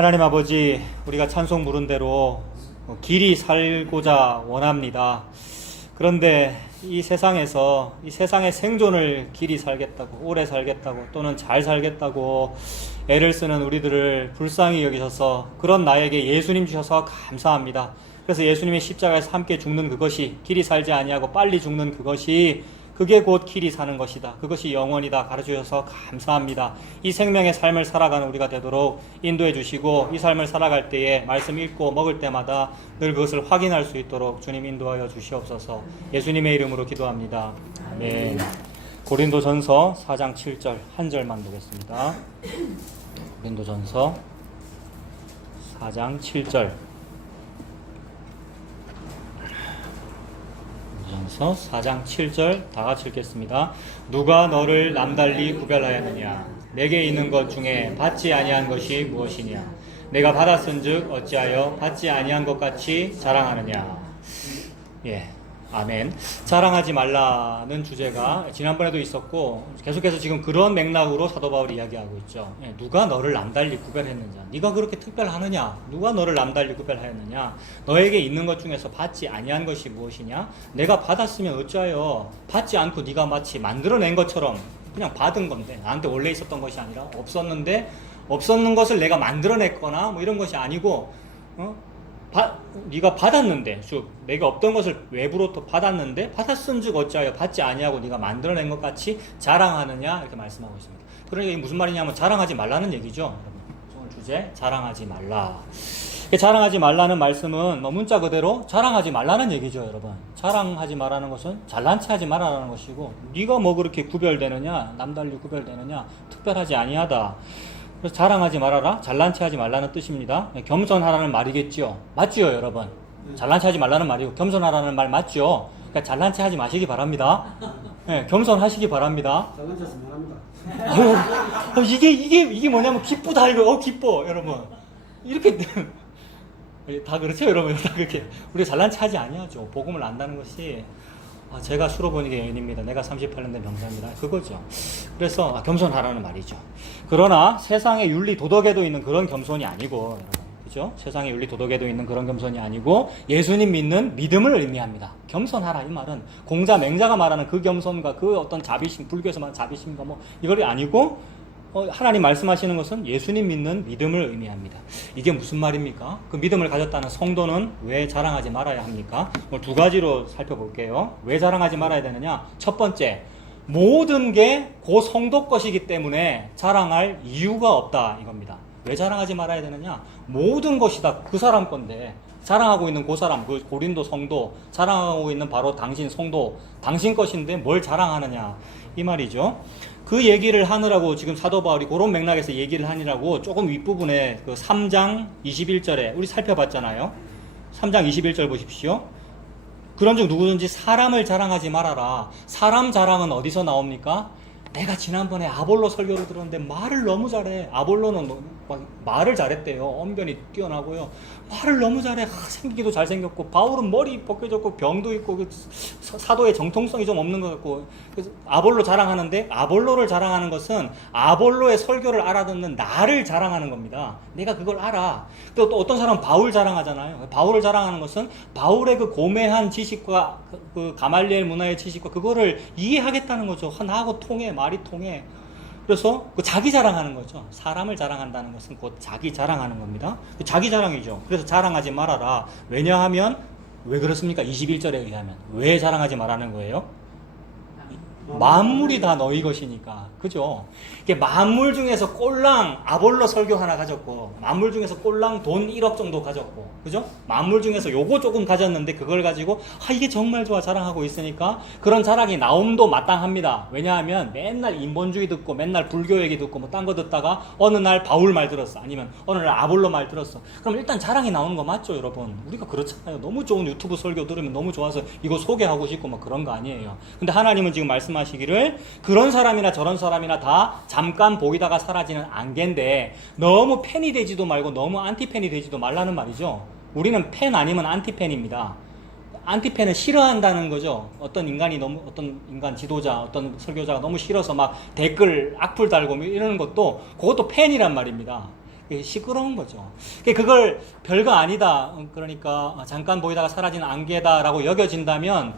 하나님 아버지, 우리가 찬송 부른 대로 길이 살고자 원합니다. 그런데 이 세상에서 이 세상의 생존을 길이 살겠다고, 오래 살겠다고, 또는 잘 살겠다고 애를 쓰는 우리들을 불쌍히 여기셔서 그런 나에게 예수님 주셔서 감사합니다. 그래서 예수님의 십자가에서 함께 죽는 그것이, 길이 살지 아니하고 빨리 죽는 그것이, 그게 곧 길이 사는 것이다. 그것이 영원이다. 가르쳐주셔서 감사합니다. 이 생명의 삶을 살아가는 우리가 되도록 인도해 주시고, 이 삶을 살아갈 때에 말씀 읽고 먹을 때마다 늘 그것을 확인할 수 있도록 주님 인도하여 주시옵소서. 예수님의 이름으로 기도합니다. 아멘. 고린도전서 4장 7절 한 절만 보겠습니다. 고린도전서 4장 7절. 전서 4장 7절 다 같이 읽겠습니다. 누가 너를 남달리 구별하였느냐? 내게 있는 것 중에 받지 아니한 것이 무엇이냐? 내가 받았은즉 어찌하여 받지 아니한 것 같이 자랑하느냐? 예, 아멘. 자랑하지 말라는 주제가 지난번에도 있었고 계속해서 지금 그런 맥락으로 사도 바울이 이야기하고 있죠. 예, 누가 너를 남달리 구별했느냐? 네가 그렇게 특별하느냐? 누가 너를 남달리 구별하였느냐? 너에게 있는 것 중에서 받지 아니한 것이 무엇이냐? 내가 받았으면 어찌하여 받지 않고 네가 마치 만들어낸 것처럼 그냥 받은 건데, 나한테 원래 있었던 것이 아니라 없었는 것을 내가 만들어냈거나 뭐 이런 것이 아니고, 네가 받았는데, 내가 없던 것을 외부로부터 받았는데 받았은즉 어찌하여 받지 아니하고 네가 만들어낸 것 같이 자랑하느냐, 이렇게 말씀하고 있습니다. 그러니까 이게 무슨 말이냐면 자랑하지 말라는 얘기죠. 오늘 주제 자랑하지 말라. 자랑하지 말라는 말씀은 문자 그대로 자랑하지 말라는 얘기죠, 여러분. 자랑하지 말라는 것은 잘난 체 하지 말라는 것이고, 네가 뭐 그렇게 구별되느냐, 남달리 구별되느냐, 특별하지 아니하다. 그래서 자랑하지 말아라, 잘난 체 하지 말라는 뜻입니다. 겸손하라는 말이겠죠. 맞지요, 여러분? 잘난 체 하지 말라는 말이고 겸손하라는 말 맞죠? 그러니까 잘난 체 하지 마시기 바랍니다. 네, 겸손하시기 바랍니다. 잘난 체 하지 말합니다. 이게 뭐냐면 기쁘다 이거. 기뻐, 여러분. 이렇게 다 그렇죠, 여러분? 다 그렇게 우리가 잘난 체 하지 아니하죠. 복음을 안다는 것이 제가 수로보니게 여인입니다. 내가 38년 된 병사입니다. 그거죠. 그래서 겸손하라는 말이죠. 그러나 세상의 윤리 도덕에도 있는 그런 겸손이 아니고, 여러분, 그죠? 세상의 윤리 도덕에도 있는 그런 겸손이 아니고 예수님 믿는 믿음을 의미합니다. 겸손하라 이 말은 공자 맹자가 말하는 그 겸손과 그 어떤 자비심, 불교에서 말하는 자비심과 뭐 이걸 아니고, 하나님 말씀하시는 것은 예수님 믿는 믿음을 의미합니다. 이게 무슨 말입니까? 그 믿음을 가졌다는 성도는 왜 자랑하지 말아야 합니까? 오늘 두 가지로 살펴볼게요. 왜 자랑하지 말아야 되느냐? 첫 번째, 모든 게 그 성도 것이기 때문에 자랑할 이유가 없다, 이겁니다. 왜 자랑하지 말아야 되느냐? 모든 것이 다 그 사람 건데, 자랑하고 있는 그 사람, 그 고린도 성도, 자랑하고 있는 바로 당신 성도, 당신 것인데 뭘 자랑하느냐, 이 말이죠. 그 얘기를 하느라고 지금 사도 바울이 그런 맥락에서 얘기를 하느라고 조금 윗부분에 그 3장 21절에 우리 살펴봤잖아요. 3장 21절 보십시오. 그런즉 누구든지 사람을 자랑하지 말아라. 사람 자랑은 어디서 나옵니까? 내가 지난번에 아볼로 설교를 들었는데 말을 너무 잘해. 아볼로는 막 말을 잘했대요. 언변이 뛰어나고요. 말을 너무 잘해. 생기기도 잘생겼고, 바울은 머리 벗겨졌고 병도 있고 사도의 정통성이 좀 없는 것 같고. 그래서 아볼로 자랑하는데, 아볼로를 자랑하는 것은 아볼로의 설교를 알아듣는 나를 자랑하는 겁니다. 내가 그걸 알아. 또 어떤 사람은 바울 자랑하잖아요. 바울을 자랑하는 것은 바울의 그 고매한 지식과 그 가말리엘 문화의 지식과 그거를 이해하겠다는 거죠. 나하고 통해, 말이 통해. 그래서 그 자기 자랑하는 거죠. 사람을 자랑한다는 것은 곧 자기 자랑하는 겁니다. 자기 자랑이죠. 그래서 자랑하지 말아라. 왜냐하면, 왜 그렇습니까? 21절에 의하면. 왜 자랑하지 말라는 거예요? 만물이 다 너희 것이니까. 그죠? 이게 만물 중에서 꼴랑 아볼로 설교 하나 가졌고, 만물 중에서 꼴랑 돈 1억 정도 가졌고, 그죠? 만물 중에서 요거 조금 가졌는데 그걸 가지고 이게 정말 좋아 자랑하고 있으니까 그런 자랑이 나옴도 마땅합니다. 왜냐하면 맨날 인본주의 듣고 맨날 불교 얘기 듣고 뭐 딴 거 듣다가 어느 날 바울 말 들었어. 아니면 어느 날 아볼로 말 들었어. 그럼 일단 자랑이 나오는 거 맞죠, 여러분? 우리가 그렇잖아요. 너무 좋은 유튜브 설교 들으면 너무 좋아서 이거 소개하고 싶고 막 그런 거 아니에요. 근데 하나님은 지금 말씀하시기를 그런 사람이나 저런 사람이나 다 잠깐 보이다가 사라지는 안개인데 너무 팬이 되지도 말고 너무 안티팬이 되지도 말라는 말이죠. 우리는 팬 아니면 안티팬입니다. 안티팬을 싫어한다는 거죠. 어떤 인간 지도자, 어떤 설교자가 너무 싫어서 막 댓글 악플 달고 이러는 것도 그것도 팬이란 말입니다. 시끄러운 거죠. 그걸 별거 아니다. 그러니까 잠깐 보이다가 사라지는 안개다라고 여겨진다면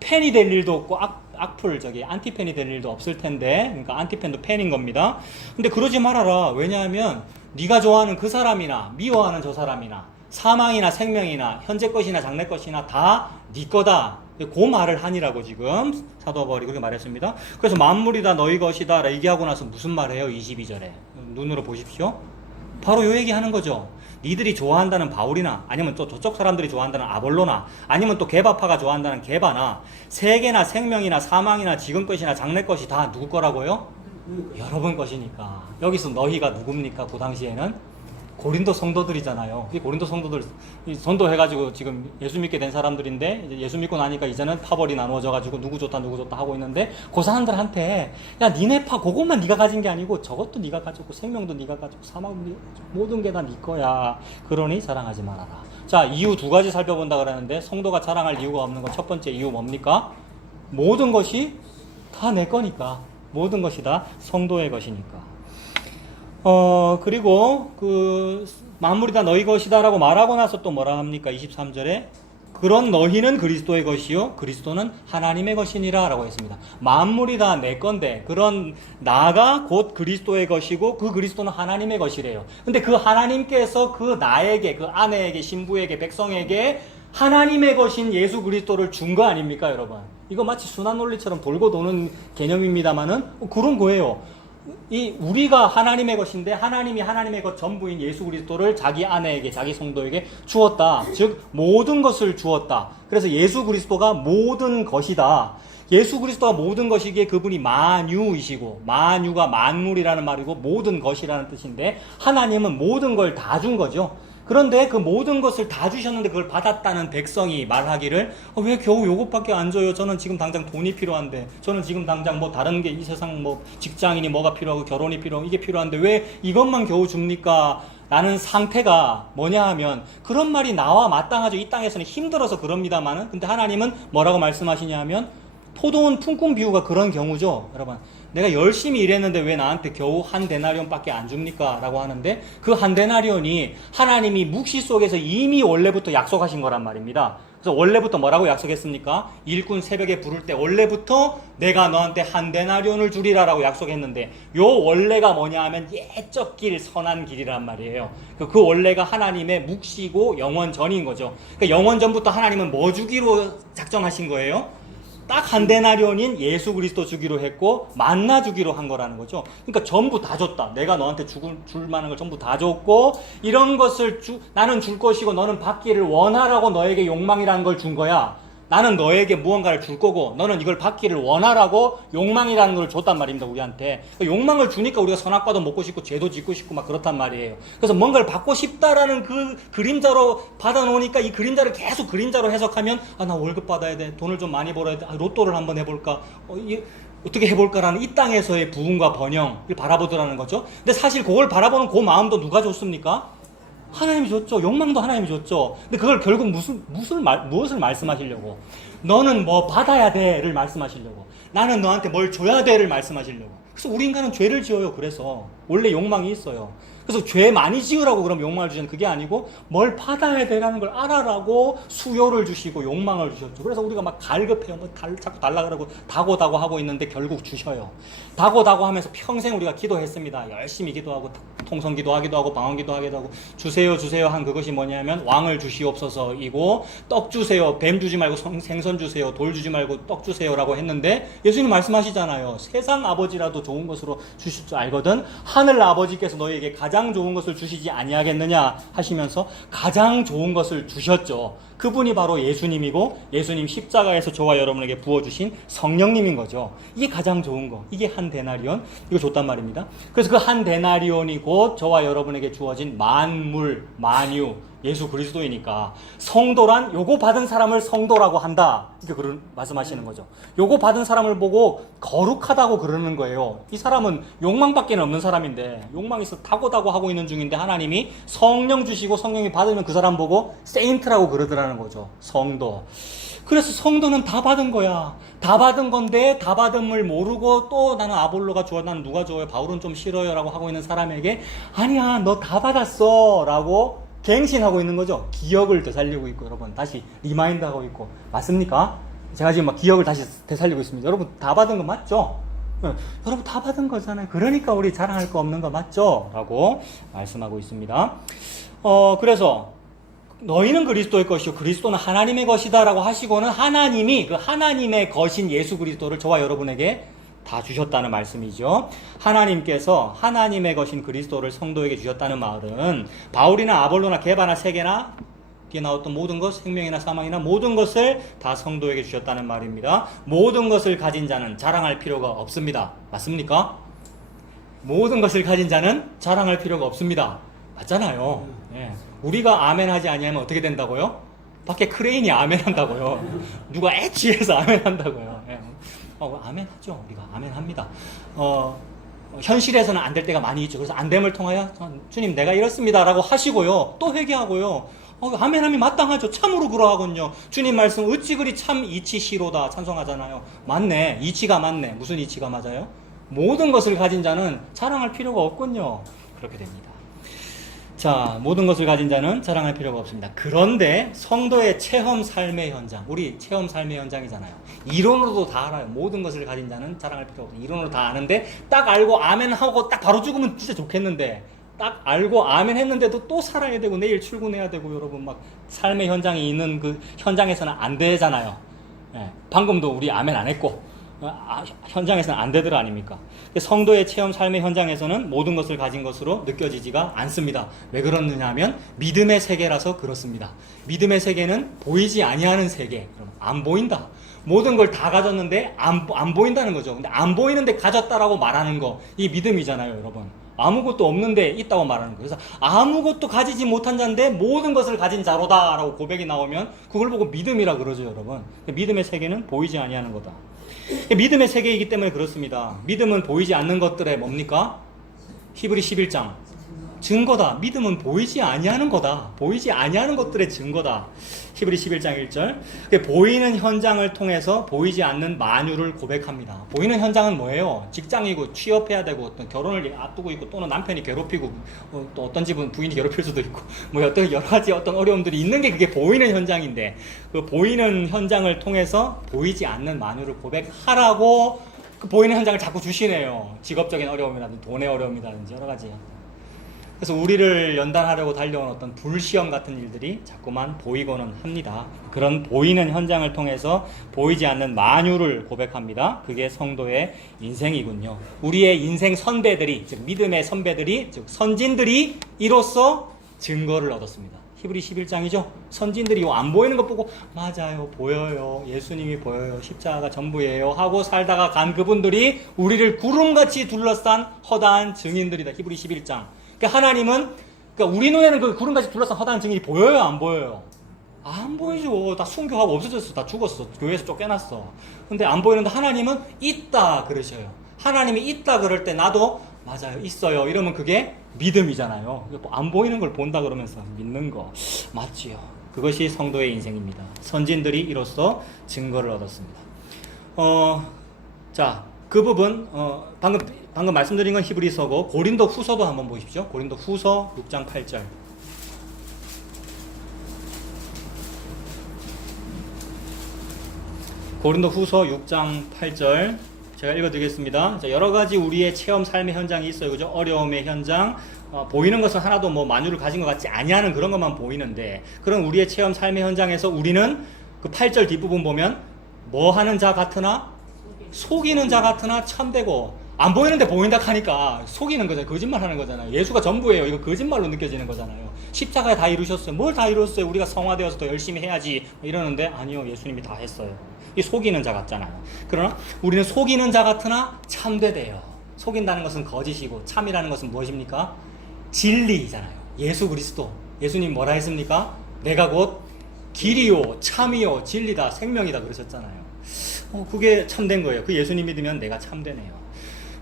팬이 될 일도 없고 악플 안티팬이 될 일도 없을 텐데, 그러니까 안티팬도 팬인 겁니다. 근데 그러지 말아라. 왜냐하면 네가 좋아하는 그 사람이나 미워하는 저 사람이나 사망이나 생명이나 현재 것이나 장래 것이나 다 네 거다. 그 말을 하니라고 지금 사도 바울이 그렇게 말했습니다. 그래서 만물이 다 너희 것이다 얘기하고 나서 무슨 말해요? 22절에 눈으로 보십시오. 바로 요 얘기하는 거죠. 니들이 좋아한다는 바울이나 아니면 또 저쪽 사람들이 좋아한다는 아볼로나 아니면 또 게바파가 좋아한다는 게바나 세계나 생명이나 사망이나 지금 것이나 장래 것이 다 누구 거라고요? 여러분 것이니까. 여기서 너희가 누굽니까? 그 당시에는 고린도 성도들이잖아요. 이 고린도 성도들 전도해가지고 지금 예수 믿게 된 사람들인데, 이제 예수 믿고 나니까 이제는 파벌이 나누어져가지고 누구 좋다 하고 있는데, 그 사람들한테 야 니네 파 그것만 네가 가진 게 아니고 저것도 네가 가졌고 생명도 네가 가지고 사망도 네가 가지고 모든 게 다 네 거야. 그러니 자랑하지 말아라. 자, 이유 두 가지 살펴본다 그러는데 성도가 자랑할 이유가 없는 것 첫 번째 이유 뭡니까? 모든 것이 다 내 거니까. 모든 것이 다 성도의 것이니까. 그리고 만물이 다 너희 것이다라고 말하고 나서 또 뭐라 합니까? 23절에 그런 너희는 그리스도의 것이요 그리스도는 하나님의 것이니라 라고 했습니다. 만물이 다 내 건데 그런 나가 곧 그리스도의 것이고 그 그리스도는 하나님의 것이래요. 근데 그 하나님께서 그 나에게, 그 아내에게, 신부에게, 백성에게 하나님의 것인 예수 그리스도를 준 거 아닙니까, 여러분? 이거 마치 순환 논리처럼 돌고 도는 개념입니다만은 그런 거예요. 우리가 하나님의 것인데 하나님이 하나님의 것 전부인 예수 그리스도를 자기 아내에게, 자기 성도에게 주었다. 즉 모든 것을 주었다. 그래서 예수 그리스도가 모든 것이다. 예수 그리스도가 모든 것이기에 그분이 만유이시고, 만유가 만물이라는 말이고 모든 것이라는 뜻인데 하나님은 모든 걸 다 준 거죠. 그런데 그 모든 것을 다 주셨는데 그걸 받았다는 백성이 말하기를 왜 겨우 요것밖에 안 줘요? 저는 지금 당장 돈이 필요한데, 저는 지금 당장 뭐 다른 게 이 세상 뭐 직장인이 뭐가 필요하고 결혼이 필요하고 이게 필요한데 왜 이것만 겨우 줍니까? 라는 상태가 뭐냐 하면, 그런 말이 나와 마땅하죠. 이 땅에서는 힘들어서 그럽니다만은. 근데 하나님은 뭐라고 말씀하시냐 하면 포도원 품꾼 비유가 그런 경우죠. 여러분, 내가 열심히 일했는데 왜 나한테 겨우 한 데나리온밖에 안 줍니까? 라고 하는데 그 한 데나리온이 하나님이 묵시 속에서 이미 원래부터 약속하신 거란 말입니다. 그래서 원래부터 뭐라고 약속했습니까? 일꾼 새벽에 부를 때 원래부터 내가 너한테 한 데나리온을 주리라 라고 약속했는데, 요 원래가 뭐냐 하면 옛적 길, 선한 길이란 말이에요. 그 원래가 하나님의 묵시고 영원 전인 거죠. 그러니까 영원 전부터 하나님은 뭐 주기로 작정하신 거예요? 딱 한 데나리온인 예수 그리스도 주기로 했고 만나 주기로 한 거라는 거죠. 그러니까 전부 다 줬다. 내가 너한테 줄 만한 걸 전부 다 줬고, 이런 것을 나는 줄 것이고 너는 받기를 원하라고 너에게 욕망이라는 걸 준 거야. 나는 너에게 무언가를 줄 거고 너는 이걸 받기를 원하라고 욕망이라는 걸 줬단 말입니다, 우리한테. 그러니까 욕망을 주니까 우리가 선악과도 먹고 싶고 죄도 짓고 싶고 막 그렇단 말이에요. 그래서 뭔가를 받고 싶다라는 그 그림자로 받아놓으니까 이 그림자를 계속 그림자로 해석하면 나 월급 받아야 돼, 돈을 좀 많이 벌어야 돼, 로또를 한번 해볼까, 어떻게 해볼까라는 이 땅에서의 부흥과 번영을 바라보더라는 거죠. 근데 사실 그걸 바라보는 그 마음도 누가 줬습니까? 하나님이 줬죠. 욕망도 하나님이 줬죠. 근데 그걸 결국 무엇을 말씀하시려고? 너는 뭐 받아야 돼를 말씀하시려고. 나는 너한테 뭘 줘야 돼를 말씀하시려고. 그래서 우리 인간은 죄를 지어요. 그래서 원래 욕망이 있어요. 그래서 죄 많이 지으라고 그럼 욕망을 주시는, 그게 아니고 뭘 받아야 되라는 걸 알아라고 수요를 주시고 욕망을 주셨죠. 그래서 우리가 막 갈급해요. 자꾸 달라 그러고 다고 하고 있는데 결국 주셔요. 다고 하면서 평생 우리가 기도했습니다. 열심히 기도하고 통성 기도하기도 하고 방언 기도하기도 하고 주세요 한 그것이 뭐냐면 왕을 주시옵소서이고, 떡 주세요, 뱀 주지 말고 생선 주세요, 돌 주지 말고 떡 주세요라고 했는데 예수님 말씀하시잖아요. 세상 아버지라도 좋은 것으로 주실 줄 알거든 하늘 아버지께서 너희에게 가장 좋은 것을 주시지 아니하겠느냐 하시면서 가장 좋은 것을 주셨죠. 그분이 바로 예수님이고, 예수님 십자가에서 저와 여러분에게 부어주신 성령님인 거죠. 이게 가장 좋은 거. 이게 한 데나리온. 이거 줬단 말입니다. 그래서 그 한 데나리온이 곧 저와 여러분에게 주어진 만물, 만유, 예수 그리스도이니까 성도란 요거 받은 사람을 성도라고 한다. 이렇게 그런 말씀하시는 거죠. 요거 받은 사람을 보고 거룩하다고 그러는 거예요. 이 사람은 욕망밖에 없는 사람인데 욕망이 있어 타고다고 하고 있는 중인데 하나님이 성령 주시고 성령이 받으면 그 사람 보고 세인트라고 그러더라는 거죠. 성도. 그래서 성도는 다 받은 거야. 다 받은 건데 다 받음을 모르고 또 나는 아볼로가 좋아, 나는 누가 좋아요, 바울은 좀 싫어요 라고 하고 있는 사람에게 아니야 너 다 받았어 라고 갱신하고 있는 거죠. 기억을 되살리고 있고 여러분 다시 리마인드하고 있고 맞습니까? 제가 지금 막 기억을 다시 되살리고 있습니다. 여러분 다 받은 거 맞죠? 네. 여러분 다 받은 거잖아요. 그러니까 우리 자랑할 거 없는 거 맞죠? 라고 말씀하고 있습니다. 그래서 너희는 그리스도의 것이요 그리스도는 하나님의 것이다 라고 하시고는 하나님이 그 하나님의 것인 예수 그리스도를 저와 여러분에게 다 주셨다는 말씀이죠. 하나님께서 하나님의 것인 그리스도를 성도에게 주셨다는 말은 바울이나 아볼로나 게바나 세계나 뒤에 나왔던 모든 것, 생명이나 사망이나 모든 것을 다 성도에게 주셨다는 말입니다. 모든 것을 가진 자는 자랑할 필요가 없습니다. 맞습니까? 모든 것을 가진 자는 자랑할 필요가 없습니다. 맞잖아요. 예. 우리가 아멘 하지 아니하면 어떻게 된다고요? 밖에 크레인이 아멘 한다고요. 누가 엣지해서 아멘 한다고요. 예. 아멘 하죠. 우리가 아멘 합니다. 현실에서는 안 될 때가 많이 있죠. 그래서 안 됨을 통하여 주님 내가 이렇습니다 라고 하시고요. 또 회개하고요. 아멘함이 마땅하죠. 참으로 그러하군요. 주님 말씀 어찌 그리 참 이치시로다 찬송하잖아요. 맞네. 이치가 맞네. 무슨 이치가 맞아요? 모든 것을 가진 자는 자랑할 필요가 없군요. 그렇게 됩니다. 자, 모든 것을 가진 자는 자랑할 필요가 없습니다. 그런데 성도의 체험 삶의 현장, 우리 체험 삶의 현장이잖아요. 이론으로도 다 알아요. 모든 것을 가진 자는 자랑할 필요가 없어요. 이론으로 다 아는데 딱 알고 아멘 하고 딱 바로 죽으면 진짜 좋겠는데 딱 알고 아멘 했는데도 또 살아야 되고 내일 출근해야 되고 여러분 막 삶의 현장이 있는 그 현장에서는 안 되잖아요. 예, 방금도 우리 아멘 안 했고 현장에서는 안 되더라 아닙니까? 성도의 체험 삶의 현장에서는 모든 것을 가진 것으로 느껴지지가 않습니다. 왜 그러느냐 하면 믿음의 세계라서 그렇습니다. 믿음의 세계는 보이지 아니하는 세계. 그럼 안 보인다. 모든 걸 다 가졌는데 안 보인다는 거죠. 근데 안 보이는데 가졌다라고 말하는 거, 이 믿음이잖아요, 여러분. 아무것도 없는데 있다고 말하는 거예요. 그래서 아무것도 가지지 못한 자인데 모든 것을 가진 자로다라고 고백이 나오면 그걸 보고 믿음이라 그러죠, 여러분. 믿음의 세계는 보이지 아니하는 거다. 믿음의 세계이기 때문에 그렇습니다. 믿음은 보이지 않는 것들의 뭡니까? 히브리 11장 증거다. 믿음은 보이지 아니하는 거다. 보이지 아니하는 것들의 증거다. 히브리 11장 1절. 보이는 현장을 통해서 보이지 않는 만유를 고백합니다. 보이는 현장은 뭐예요? 직장이고 취업해야 되고 어떤 결혼을 앞두고 있고 또는 남편이 괴롭히고 또 어떤 집은 부인이 괴롭힐 수도 있고 뭐 어떤 여러 가지 어떤 어려움들이 있는 게 그게 보이는 현장인데 그 보이는 현장을 통해서 보이지 않는 만유를 고백하라고 그 보이는 현장을 자꾸 주시네요. 직업적인 어려움이라든지 돈의 어려움이라든지 여러 가지. 그래서 우리를 연단하려고 달려온 어떤 불시험 같은 일들이 자꾸만 보이고는 합니다. 그런 보이는 현장을 통해서 보이지 않는 만유를 고백합니다. 그게 성도의 인생이군요. 우리의 인생 선배들이, 즉 믿음의 선배들이, 즉 선진들이 이로써 증거를 얻었습니다. 히브리 11장이죠. 선진들이 안 보이는 것 보고 맞아요, 보여요, 예수님이 보여요, 십자가가 전부예요 하고 살다가 간 그분들이 우리를 구름같이 둘러싼 허다한 증인들이다. 히브리 11장. 그러니까 하나님은, 그러니까 우리 눈에는 그 구름같이 둘러싼 허다한 증인이 보여요, 안 보여요? 안 보이죠. 다 순교하고 없어졌어. 다 죽었어. 교회에서 쫓겨났어. 근데 안 보이는데 하나님은 있다 그러셔요. 하나님이 있다 그럴 때 나도 맞아요, 있어요 이러면 그게 믿음이잖아요. 안 보이는 걸 본다 그러면서 믿는 거 맞지요. 그것이 성도의 인생입니다. 선진들이 이로써 증거를 얻었습니다. 자, 그 부분 방금 말씀드린 건 히브리서고 고린도 후서도 한번 보십시오. 고린도 후서 6장 8절. 고린도 후서 6장 8절 제가 읽어드리겠습니다. 자, 여러 가지 우리의 체험 삶의 현장이 있어요. 그죠? 어려움의 현장, 보이는 것은 하나도 뭐 만유를 가진 것 같지 아니하는 그런 것만 보이는데 그런 우리의 체험 삶의 현장에서 우리는 그 8절 뒷부분 보면 뭐 하는 자 같으나 속이는 자 같으나 참되고 안 보이는데 보인다 하니까 속이는 거잖아요. 거짓말 하는 거잖아요. 예수가 전부예요. 이거 거짓말로 느껴지는 거잖아요. 십자가에 다 이루셨어요. 뭘 다 이뤘어요? 우리가 성화되어서 더 열심히 해야지 이러는데 아니요, 예수님이 다 했어요. 이 속이는 자 같잖아요. 그러나 우리는 속이는 자 같으나 참되대요. 속인다는 것은 거짓이고 참이라는 것은 무엇입니까? 진리잖아요. 예수 그리스도. 예수님 뭐라 했습니까? 내가 곧 길이요 참이요 진리다 생명이다 그러셨잖아요. 그게 참된 거예요. 그 예수님 믿으면 내가 참되네요.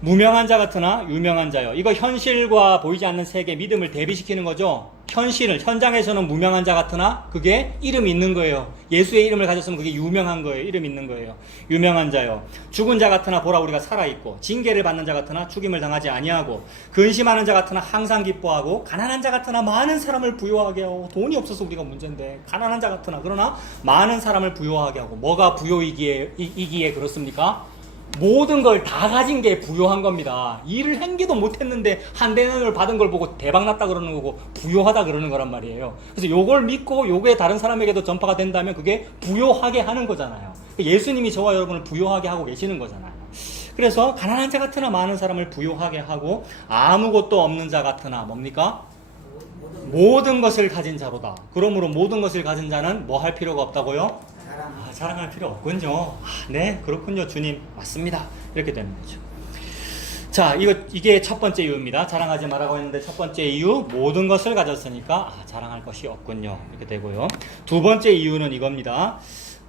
무명한 자 같으나 유명한 자요. 이거 현실과 보이지 않는 세계 믿음을 대비시키는 거죠. 현장에서는 무명한 자 같으나 그게 이름이 있는 거예요. 예수의 이름을 가졌으면 그게 유명한 거예요. 이름 있는 거예요. 유명한 자요. 죽은 자 같으나 보라 우리가 살아있고, 징계를 받는 자 같으나 죽임을 당하지 아니하고, 근심하는 자 같으나 항상 기뻐하고, 가난한 자 같으나 많은 사람을 부요하게 하고. 돈이 없어서 우리가 문제인데 가난한 자 같으나 그러나 많은 사람을 부요하게 하고. 뭐가 부요이기에 그렇습니까? 모든 걸 다 가진 게 부요한 겁니다. 일을 한 개도 못했는데 한 대는을 받은 걸 보고 대박났다 그러는 거고 부요하다 그러는 거란 말이에요. 그래서 요걸 믿고 요게 다른 사람에게도 전파가 된다면 그게 부요하게 하는 거잖아요. 예수님이 저와 여러분을 부요하게 하고 계시는 거잖아요. 그래서 가난한 자 같으나 많은 사람을 부요하게 하고, 아무것도 없는 자 같으나 뭡니까? 모든 것을 가진 자로다. 그러므로 모든 것을 가진 자는 뭐 할 필요가 없다고요? 자랑할 필요 없군요. 네, 그렇군요. 주님, 맞습니다. 이렇게 되는 거죠. 자, 이게 첫 번째 이유입니다. 자랑하지 말라고 했는데 첫 번째 이유, 모든 것을 가졌으니까 자랑할 것이 없군요. 이렇게 되고요. 두 번째 이유는 이겁니다.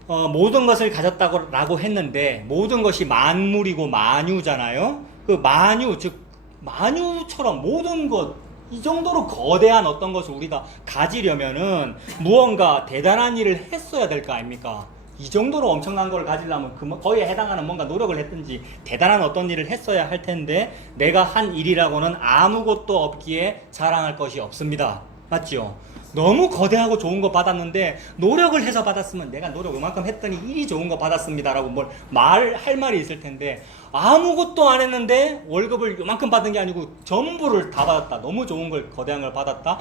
모든 것을 가졌다고 했는데 모든 것이 만물이고 만유잖아요. 그 만유, 즉 만유처럼 모든 것, 이 정도로 거대한 어떤 것을 우리가 가지려면은 무언가 대단한 일을 했어야 될 거 아닙니까? 이 정도로 엄청난 걸 가지려면 거기에 해당하는 뭔가 노력을 했든지 대단한 어떤 일을 했어야 할 텐데, 내가 한 일이라고는 아무것도 없기에 자랑할 것이 없습니다. 맞죠? 너무 거대하고 좋은 거 받았는데 노력을 해서 받았으면 내가 노력 이만큼 했더니 일이 좋은 거 받았습니다라고 뭘 말할 말이 있을 텐데, 아무것도 안 했는데 월급을 이만큼 받은 게 아니고 전부를 다 받았다, 너무 좋은 걸 거대한 걸 받았다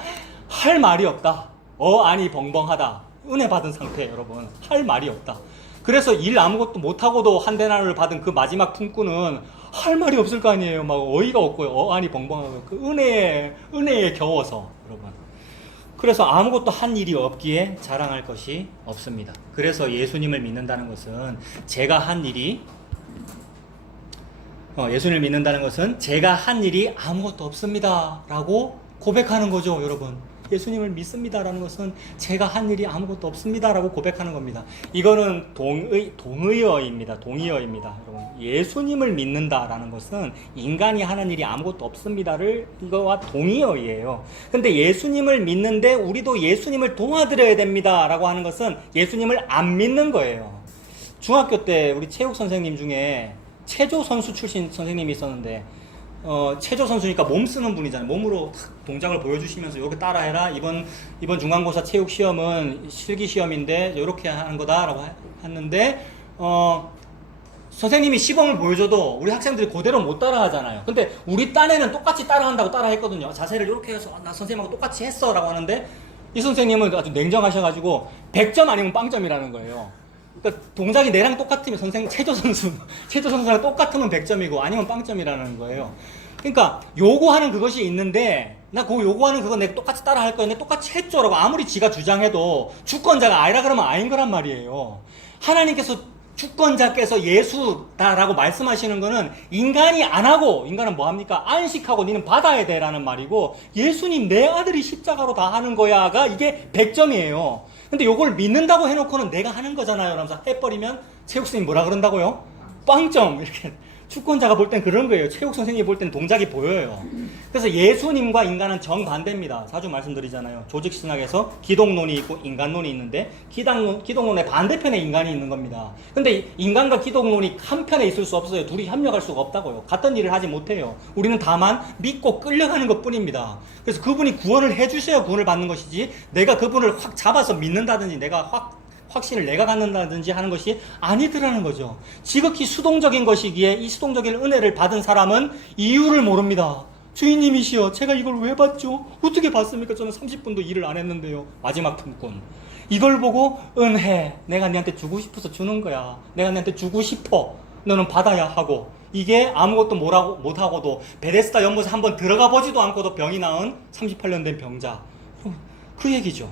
할 말이 없다. 아니 벙벙하다. 은혜 받은 상태, 여러분. 할 말이 없다. 그래서 일 아무것도 못하고도 한 대나를 받은 그 마지막 품꾼은 할 말이 없을 거 아니에요. 막 어이가 없고요. 아니 벙벙하고 그 은혜에 겨워서, 여러분. 그래서 아무것도 한 일이 없기에 자랑할 것이 없습니다. 그래서 예수님을 믿는다는 것은 제가 한 일이 아무것도 없습니다 라고 고백하는 거죠, 여러분. 예수님을 믿습니다라는 것은 제가 한 일이 아무것도 없습니다라고 고백하는 겁니다. 이거는 동의어입니다. 여러분, 예수님을 믿는다라는 것은 인간이 하는 일이 아무것도 없습니다를 이거와 동의어이에요. 근데 예수님을 믿는데 우리도 예수님을 도와드려야 됩니다라고 하는 것은 예수님을 안 믿는 거예요. 중학교 때 우리 체육 선생님 중에 체조 선수 출신 선생님이 있었는데, 체조 선수니까 몸 쓰는 분이잖아요. 몸으로 동작을 보여주시면서 이렇게 따라해라. 이번 중간고사 체육 시험은 실기 시험인데 이렇게 하는 거다라고 했는데, 선생님이 시범을 보여줘도 우리 학생들이 그대로 못 따라하잖아요. 근데 우리 딴에는 똑같이 따라한다고 따라했거든요. 자세를 이렇게 해서 나 선생님하고 똑같이 했어 라고 하는데, 이 선생님은 아주 냉정하셔가지고 100점 아니면 빵점이라는 거예요. 그러니까 동작이 내랑 똑같으면 체조 선수랑 똑같으면 100점이고 아니면 빵점이라는 거예요. 그러니까 요구하는 그것이 있는데, 나 그거 요구하는 그거 내가 똑같이 따라 할 거야. 내가 똑같이 했죠라고 아무리 지가 주장해도 주권자가 아니라 그러면 아닌 거란 말이에요. 하나님께서 주권자께서 예수다라고 말씀하시는 거는 인간이 안 하고, 인간은 뭐 합니까? 안식하고 니는 받아야 돼라는 말이고, 예수님 내 아들이 십자가로 다 하는 거야가 이게 100점이에요. 근데 요걸 믿는다고 해놓고는 내가 하는 거잖아요. 라면서 해버리면 체육선생님 뭐라 그런다고요? 빵점. 이렇게. 주권자가 볼 땐 그런 거예요. 체육 선생님이 볼 땐 동작이 보여요. 그래서 예수님과 인간은 정반대입니다. 자주 말씀드리잖아요. 조직신학에서 기독론이 있고 인간론이 있는데, 기독론의 반대편에 인간이 있는 겁니다. 근데 인간과 기독론이 한 편에 있을 수 없어요. 둘이 협력할 수가 없다고요. 같은 일을 하지 못해요. 우리는 다만 믿고 끌려가는 것 뿐입니다. 그래서 그분이 구원을 해주셔야 구원을 받는 것이지, 내가 그분을 확 잡아서 믿는다든지 내가 확신을 내가 갖는다든지 하는 것이 아니더라는 거죠. 지극히 수동적인 것이기에 이 수동적인 은혜를 받은 사람은 이유를 모릅니다. 주인님이시여, 제가 이걸 왜 받죠? 어떻게 받습니까? 저는 30분도 일을 안 했는데요. 마지막 품꾼. 이걸 보고 은혜, 내가 너한테 주고 싶어서 주는 거야. 내가 너한테 주고 싶어. 너는 받아야 하고. 이게 아무것도 못하고도 베데스다 연못에 한번 들어가 보지도 않고도 병이 나은 38년 된 병자. 그 얘기죠.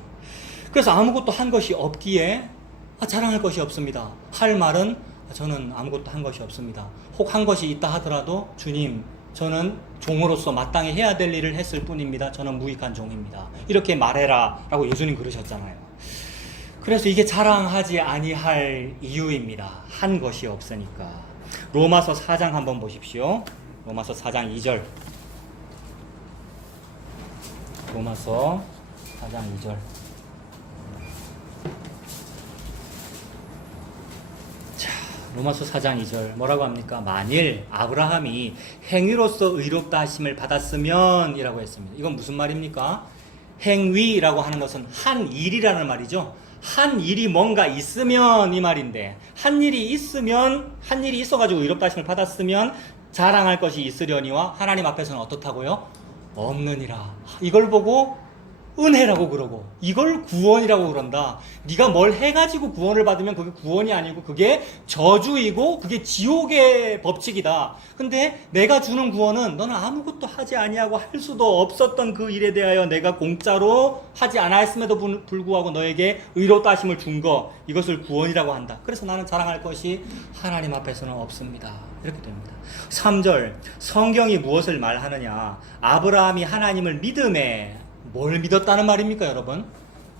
그래서 아무것도 한 것이 없기에 자랑할 것이 없습니다. 할 말은 저는 아무것도 한 것이 없습니다. 혹 한 것이 있다 하더라도 주님, 저는 종으로서 마땅히 해야 될 일을 했을 뿐입니다. 저는 무익한 종입니다. 이렇게 말해라 라고 예수님 그러셨잖아요. 그래서 이게 자랑하지 아니할 이유입니다. 한 것이 없으니까. 로마서 4장 한번 보십시오. 로마서 4장 2절. 로마서 4장 2절. 자, 로마서 4장 2절 뭐라고 합니까? 만일 아브라함이 행위로서 의롭다 하심을 받았으면 이라고 했습니다. 이건 무슨 말입니까? 행위라고 하는 것은 한 일이라는 말이죠. 한 일이 뭔가 있으면 이 말인데, 한 일이 있어가지고 의롭다 하심을 받았으면 자랑할 것이 있으려니와 하나님 앞에서는 어떻다고요? 없느니라. 이걸 보고 은혜라고 그러고 이걸 구원이라고 그런다. 네가 뭘 해가지고 구원을 받으면 그게 구원이 아니고 그게 저주이고 그게 지옥의 법칙이다. 근데 내가 주는 구원은 너는 아무것도 하지 아니하고 할 수도 없었던 그 일에 대하여 내가 공짜로 하지 않았음에도 불구하고 너에게 의롭다 하심을 준 거, 이것을 구원이라고 한다. 그래서 나는 자랑할 것이 하나님 앞에서는 없습니다. 이렇게 됩니다. 3절, 성경이 무엇을 말하느냐? 아브라함이 하나님을 믿음에, 뭘 믿었다는 말입니까, 여러분?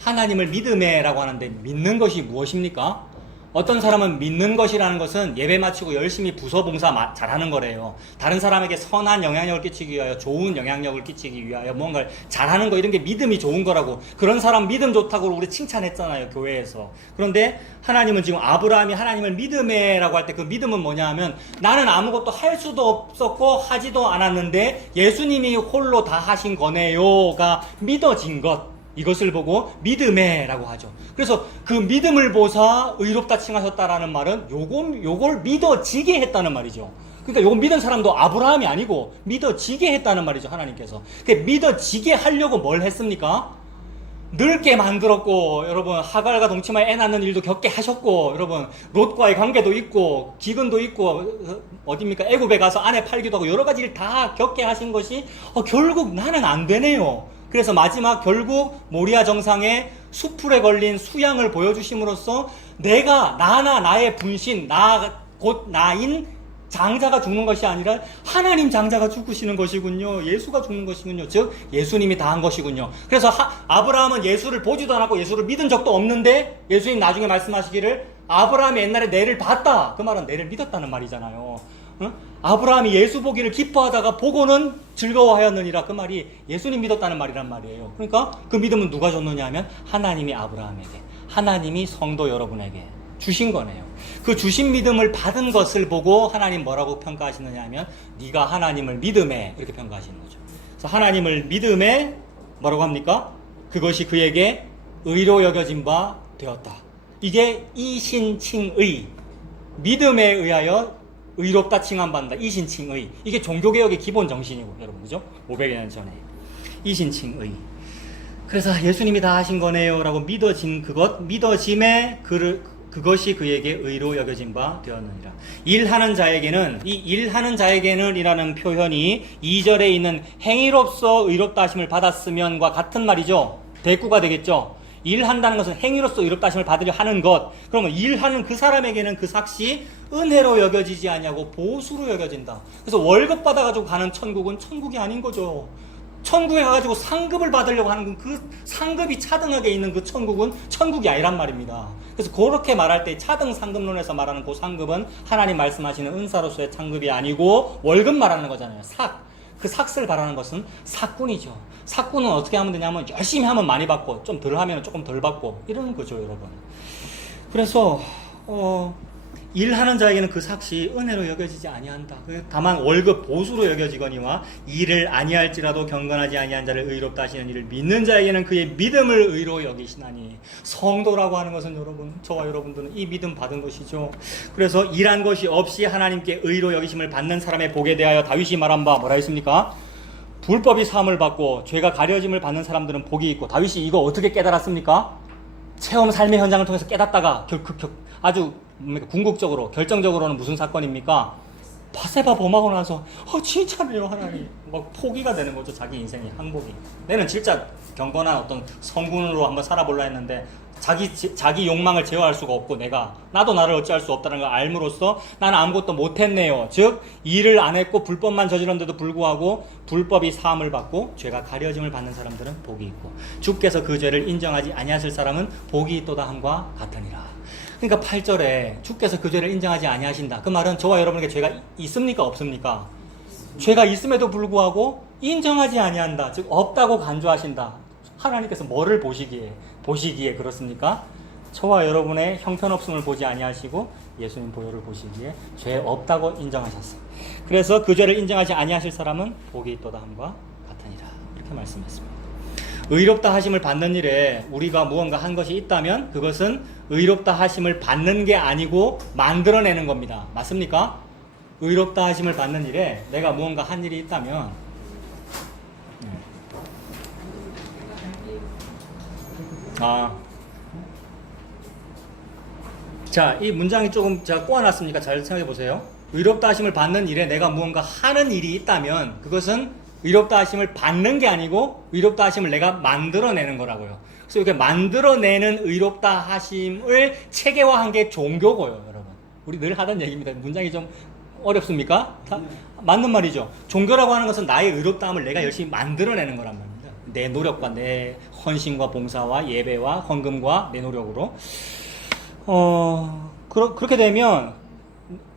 하나님을 믿음에라고 하는데 믿는 것이 무엇입니까? 어떤 사람은 믿는 것이라는 것은 예배 마치고 열심히 부서 봉사 잘하는 거래요. 다른 사람에게 선한 영향력을 끼치기 위하여, 좋은 영향력을 끼치기 위하여 뭔가를 잘하는 거, 이런 게 믿음이 좋은 거라고. 그런 사람 믿음 좋다고 우리 칭찬했잖아요, 교회에서. 그런데 하나님은 지금 아브라함이 하나님을 믿음에라고 할 때 그 믿음은 뭐냐 하면, 나는 아무것도 할 수도 없었고 하지도 않았는데 예수님이 홀로 다 하신 거네요가 믿어진 것, 이것을 보고 믿음에라고 하죠. 그래서 그 믿음을 보사 의롭다 칭하셨다라는 말은 요걸 믿어지게 했다는 말이죠. 그러니까 요거 믿은 사람도 아브라함이 아니고 믿어지게 했다는 말이죠, 하나님께서. 그 믿어지게 하려고 뭘 했습니까? 늙게 만들었고, 여러분 하갈과 동치마에 애 낳는 일도 겪게 하셨고, 여러분 롯과의 관계도 있고 기근도 있고, 어딥니까, 애굽에 가서 아내 팔기도 하고 여러 가지 일 다 겪게 하신 것이 결국 나는 안 되네요. 그래서 마지막 결국 모리아 정상에 수풀에 걸린 수양을 보여주심으로써 내가, 나나 나의 분신, 곧 나인 장자가 죽는 것이 아니라 하나님 장자가 죽으시는 것이군요. 예수가 죽는 것이군요. 즉 예수님이 다 한 것이군요. 그래서 아브라함은 예수를 보지도 않았고 예수를 믿은 적도 없는데 예수님 나중에 말씀하시기를 아브라함이 옛날에 내를 봤다. 그 말은 내를 믿었다는 말이잖아요. 응? 아브라함이 예수 보기를 기뻐하다가 보고는 즐거워하였느니라. 그 말이 예수님 믿었다는 말이란 말이에요. 그러니까 그 믿음은 누가 줬느냐 하면 하나님이 아브라함에게, 하나님이 성도 여러분에게 주신 거네요. 그 주신 믿음을 받은 것을 보고 하나님 뭐라고 평가하시느냐 하면 네가 하나님을 믿음에, 이렇게 평가하시는 거죠. 그래서 하나님을 믿음에 뭐라고 합니까? 그것이 그에게 의로 여겨진 바 되었다. 이게 이신칭의, 믿음에 의하여 의롭다 칭함받는다. 이신칭의. 이게 종교개혁의 기본 정신이고, 여러분, 그죠? 500여 년 전에. 이신칭의. 그래서 예수님이 다 하신 거네요 라고 믿어진 그것, 믿어짐에 그것이 그에게 의로 여겨진 바 되었느니라. 일하는 자에게는, 이 일하는 자에게는 이라는 표현이 2절에 있는 행위로서 의롭다 하심을 받았으면과 같은 말이죠. 대꾸가 되겠죠. 일한다는 것은 행위로서 의롭다 하심을 받으려 하는 것. 그러면 일하는 그 사람에게는 그 삭시 은혜로 여겨지지 아니하고 보수로 여겨진다. 그래서 월급 받아가지고 가는 천국은 천국이 아닌 거죠. 천국에 가가지고 상급을 받으려고 하는 그 상급이 차등하게 있는 그 천국은 천국이 아니란 말입니다. 그래서 그렇게 말할 때 차등 상급론에서 말하는 그 상급은 하나님 말씀하시는 은사로서의 상급이 아니고 월급 말하는 거잖아요. 그 삭스를 바라는 것은 삭군이죠. 삭군은 어떻게 하면 되냐면 열심히 하면 많이 받고 좀 덜 하면 조금 덜 받고 이러는 거죠, 여러분. 그래서 일하는 자에게는 그 삭시 은혜로 여겨지지 아니한다. 다만 월급 보수로 여겨지거니와 일을 아니할지라도 경건하지 아니한 자를 의롭다 하시는 이를 믿는 자에게는 그의 믿음을 의로 여기시나니. 성도라고 하는 것은 여러분, 저와 여러분들은 이 믿음 받은 것이죠. 그래서 일한 것이 없이 하나님께 의로 여기심을 받는 사람의 복에 대하여 다윗이 말한 바 뭐라 했습니까? 불법이 사함을 받고 죄가 가려짐을 받는 사람들은 복이 있고. 다윗이 이거 어떻게 깨달았습니까? 체험 삶의 현장을 통해서 깨닫다가 아주 궁극적으로, 결정적으로는 무슨 사건입니까? 바세바 범하고 나서 진짜네요, 하나님. 막 포기가 되는 거죠, 자기 인생이, 항복이. 내는 진짜 경건한 어떤 성군으로 한번 살아볼라 했는데 자기 욕망을 제어할 수가 없고 나도 나를 어찌할 수 없다는 걸 알므로써 나는 아무것도 못했네요. 즉 일을 안 했고 불법만 저질렀는데도 불구하고 불법이 사함을 받고 죄가 가려짐을 받는 사람들은 복이 있고 주께서 그 죄를 인정하지 아니하실 사람은 복이 있도다 함과 같으니라. 그러니까 8절에 주께서 그 죄를 인정하지 아니하신다. 그 말은 저와 여러분에게 죄가 있습니까 없습니까? 죄가 있음에도 불구하고 인정하지 아니한다. 즉 없다고 간주하신다. 하나님께서 뭐를 보시기에 그렇습니까? 저와 여러분의 형편없음을 보지 아니하시고 예수님 보혈을 보시기에 죄 없다고 인정하셨어요. 그래서 그 죄를 인정하지 아니하실 사람은 복이 있도다 함과 같으니라. 이렇게 말씀했습니다. 의롭다 하심을 받는 일에 우리가 무언가 한 것이 있다면 그것은 의롭다 하심을 받는 게 아니고 만들어내는 겁니다. 맞습니까? 의롭다 하심을 받는 일에 내가 무언가 한 일이 있다면 자, 이 문장이 조금 제가 꼬아놨으니까 잘 생각해 보세요. 의롭다 하심을 받는 일에 내가 무언가 하는 일이 있다면 그것은 의롭다 하심을 받는 게 아니고 의롭다 하심을 내가 만들어내는 거라고요. 그래서 이렇게 만들어내는 의롭다 하심을 체계화한 게 종교고요, 여러분. 우리 늘 하던 얘기입니다. 문장이 좀 어렵습니까? 맞는 말이죠. 종교라고 하는 것은 나의 의롭다함을 내가 열심히 만들어내는 거란 말입니다. 내 노력과 내 헌신과 봉사와 예배와 헌금과 내 노력으로. 그렇게 되면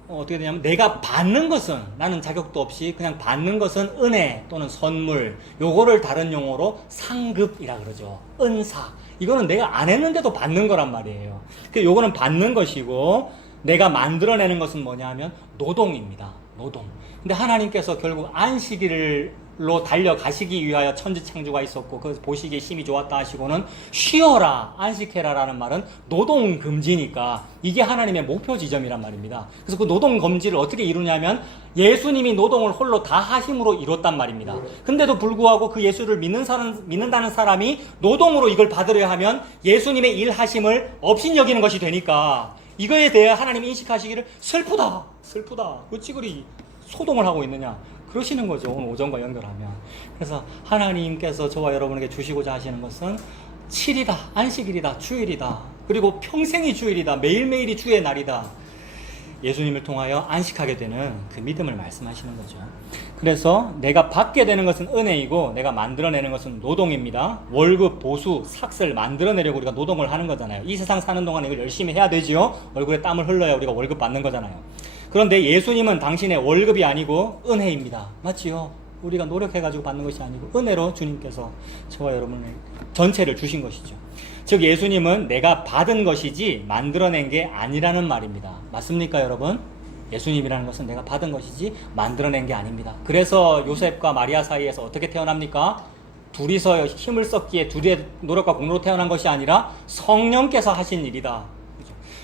어떻게 되냐면 내가 받는 것은 나는 자격도 없이 그냥 받는 것은 은혜 또는 선물, 요거를 다른 용어로 상급이라 그러죠. 은사. 이거는 내가 안 했는데도 받는 거란 말이에요. 요거는 받는 것이고 내가 만들어내는 것은 뭐냐 하면 노동입니다. 노동. 근데 하나님께서 결국 안식일로 달려가시기 위하여 천지창조가 있었고 그 보시기에 심히 좋았다 하시고는 쉬어라 안식해라 라는 말은 노동금지니까 이게 하나님의 목표 지점이란 말입니다. 그래서 그 노동금지를 어떻게 이루냐면 예수님이 노동을 홀로 다 하심으로 이뤘단 말입니다. 근데도 불구하고 그 예수를 믿는다는 사람이 노동으로 이걸 받으려 하면 예수님의 일하심을 업신여기는 것이 되니까 이거에 대해 하나님이 인식하시기를 슬프다. 어찌 그리 소동을 하고 있느냐. 그러시는 거죠. 오늘 오전과 연결하면. 그래서 하나님께서 저와 여러분에게 주시고자 하시는 것은 7이다. 안식일이다. 주일이다. 그리고 평생이 주일이다. 매일매일이 주의 날이다. 예수님을 통하여 안식하게 되는 그 믿음을 말씀하시는 거죠. 그래서 내가 받게 되는 것은 은혜이고 내가 만들어내는 것은 노동입니다. 월급, 보수, 삭슬 만들어내려고 우리가 노동을 하는 거잖아요. 이 세상 사는 동안 이걸 열심히 해야 되지요. 얼굴에 땀을 흘러야 우리가 월급 받는 거잖아요. 그런데 예수님은 당신의 월급이 아니고 은혜입니다. 맞지요? 우리가 노력해가지고 받는 것이 아니고 은혜로 주님께서 저와 여러분을 전체를 주신 것이죠. 즉 예수님은 내가 받은 것이지 만들어낸 게 아니라는 말입니다. 맞습니까 여러분? 예수님이라는 것은 내가 받은 것이지 만들어낸 게 아닙니다. 그래서 요셉과 마리아 사이에서 어떻게 태어납니까? 둘이서 힘을 썼기에 둘의 노력과 공로로 태어난 것이 아니라 성령께서 하신 일이다.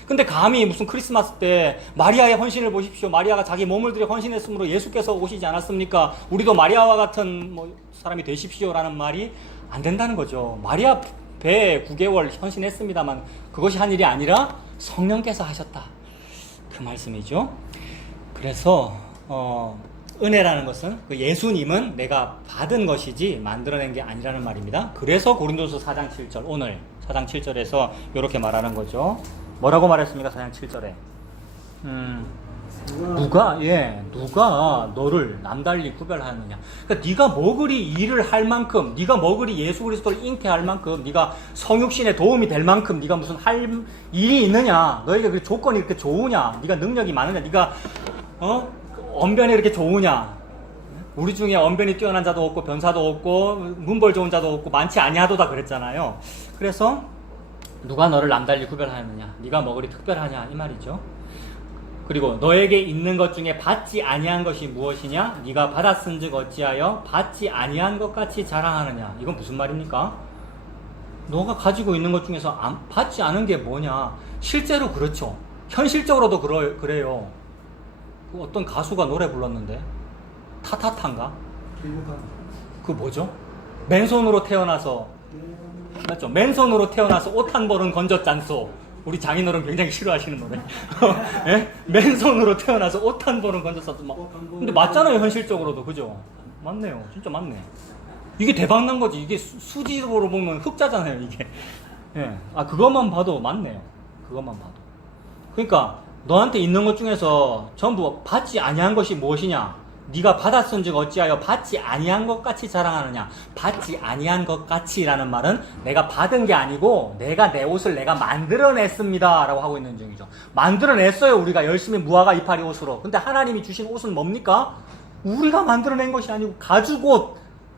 근데 감히 무슨 크리스마스 때 마리아의 헌신을 보십시오. 마리아가 자기 몸을 들여 헌신했으므로 예수께서 오시지 않았습니까? 우리도 마리아와 같은 사람이 되십시오라는 말이 안 된다는 거죠. 마리아 배 9개월 헌신했습니다만 그것이 한 일이 아니라 성령께서 하셨다. 그 말씀이죠. 그래서 은혜라는 것은 그 예수님은 내가 받은 것이지 만들어낸 게 아니라는 말입니다. 그래서 고린도서 4장 7절 오늘 4장 7절에서 이렇게 말하는 거죠. 뭐라고 말했습니까? 4장 7절에 누가 너를 남달리 구별하느냐. 그러니까 네가 뭐 그리 일을 할 만큼, 네가 뭐 그리 예수 그리스도를 잉태할 만큼, 네가 성육신에 도움이 될 만큼 네가 무슨 할 일이 있느냐. 너에게 그 조건이 이렇게 좋으냐. 네가 능력이 많으냐. 네가 언변이 이렇게 좋으냐. 우리 중에 언변이 뛰어난 자도 없고 변사도 없고 문벌 좋은 자도 없고 많지 아니하도다 그랬잖아요. 그래서 누가 너를 남달리 구별하느냐. 네가 뭐 그리 특별하냐 이 말이죠. 그리고 너에게 있는 것 중에 받지 아니한 것이 무엇이냐? 네가 받았은즉 어찌하여 받지 아니한 것 같이 자랑하느냐? 이건 무슨 말입니까? 너가 가지고 있는 것 중에서 받지 않은 게 뭐냐? 실제로 그렇죠. 현실적으로도 그래요. 어떤 가수가 노래 불렀는데 타타탄가? 그 뭐죠? 맨손으로 태어나서 맞죠? 맨손으로 태어나서 옷 한 벌은 건졌잖소. 우리 장인어른 굉장히 싫어하시는 노래. 예? 맨손으로 태어나서 옷 한 벌은 건졌어. 근데 맞잖아요, 현실적으로도. 그죠? 맞네요. 진짜 맞네. 이게 대박난 거지. 이게 수지로 보면 흑자잖아요, 이게. 예. 아, 그것만 봐도 맞네요. 그것만 봐도. 그러니까 너한테 있는 것 중에서 전부 받지 아니한 것이 무엇이냐? 네가 받았은즉 어찌하여 받지 아니한 것 같이 자랑하느냐? 받지 아니한 것 같이라는 말은 내가 받은 게 아니고 내가 내 옷을 내가 만들어냈습니다 라고 하고 있는 중이죠. 만들어냈어요. 우리가 열심히 무화과 이파리 옷으로. 근데 하나님이 주신 옷은 뭡니까? 우리가 만들어낸 것이 아니고 가죽옷,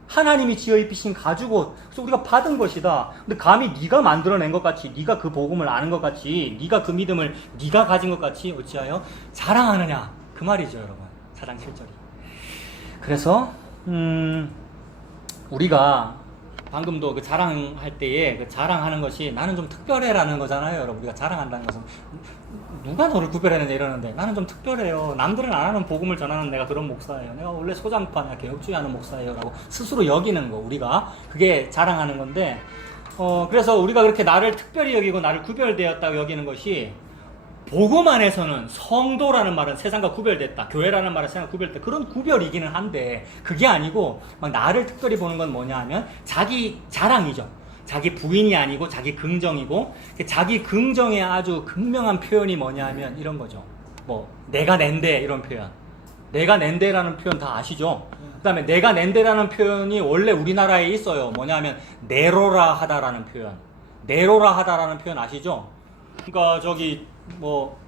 하나님이 지어 입히신 가죽옷. 그래서 우리가 받은 것이다. 근데 감히 네가 만들어낸 것 같이, 네가 그 복음을 아는 것 같이, 네가 그 믿음을 네가 가진 것 같이 어찌하여 자랑하느냐? 그 말이죠, 여러분. 4장 7절이. 그래서 우리가 방금도 그 자랑할 때에 그 자랑하는 것이 나는 좀 특별해라는 거잖아요, 여러분. 우리가 자랑한다는 것은 누가 너를 구별해내냐 이러는데 나는 좀 특별해요. 남들은 안 하는 복음을 전하는 내가 그런 목사예요. 내가 원래 소장파냐 개혁주의하는 목사예요라고 스스로 여기는 거, 우리가 그게 자랑하는 건데 그래서 우리가 그렇게 나를 특별히 여기고 나를 구별되었다고 여기는 것이 복음 안에서는 성도라는 말은 세상과 구별됐다. 교회라는 말은 세상과 구별됐다. 그런 구별이기는 한데 그게 아니고 막 나를 특별히 보는 건 뭐냐 하면 자기 자랑이죠. 자기 부인이 아니고 자기 긍정이고 자기 긍정의 아주 극명한 표현이 뭐냐 하면 이런 거죠. 뭐 내가 낸데 이런 표현. 내가 낸데라는 표현 다 아시죠? 그 다음에 내가 낸데라는 표현이 원래 우리나라에 있어요. 뭐냐 하면 내로라 하다라는 표현. 내로라 하다라는 표현 아시죠? 그러니까 저기 뭐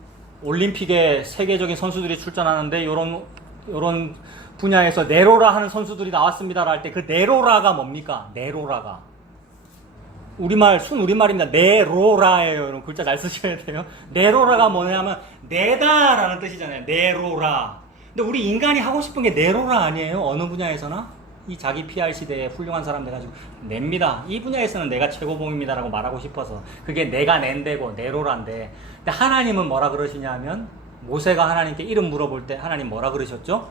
올림픽에 세계적인 선수들이 출전하는데 요런 분야에서 내로라 하는 선수들이 나왔습니다 할 때 그 내로라가 뭡니까? 내로라가 우리말 순우리말입니다. 내로라예요. 여러분 글자 잘 쓰셔야 돼요. 내로라가 뭐냐면 내다라는 뜻이잖아요. 내로라. 근데 우리 인간이 하고 싶은 게 내로라 아니에요? 어느 분야에서나? 이 자기 PR 시대에 훌륭한 사람 돼가지고 냅니다. 이 분야에서는 내가 최고봉입니다라고 말하고 싶어서 그게 내가 낸데고 내로라인데, 근데 하나님은 뭐라 그러시냐면 모세가 하나님께 이름 물어볼 때 하나님 뭐라 그러셨죠?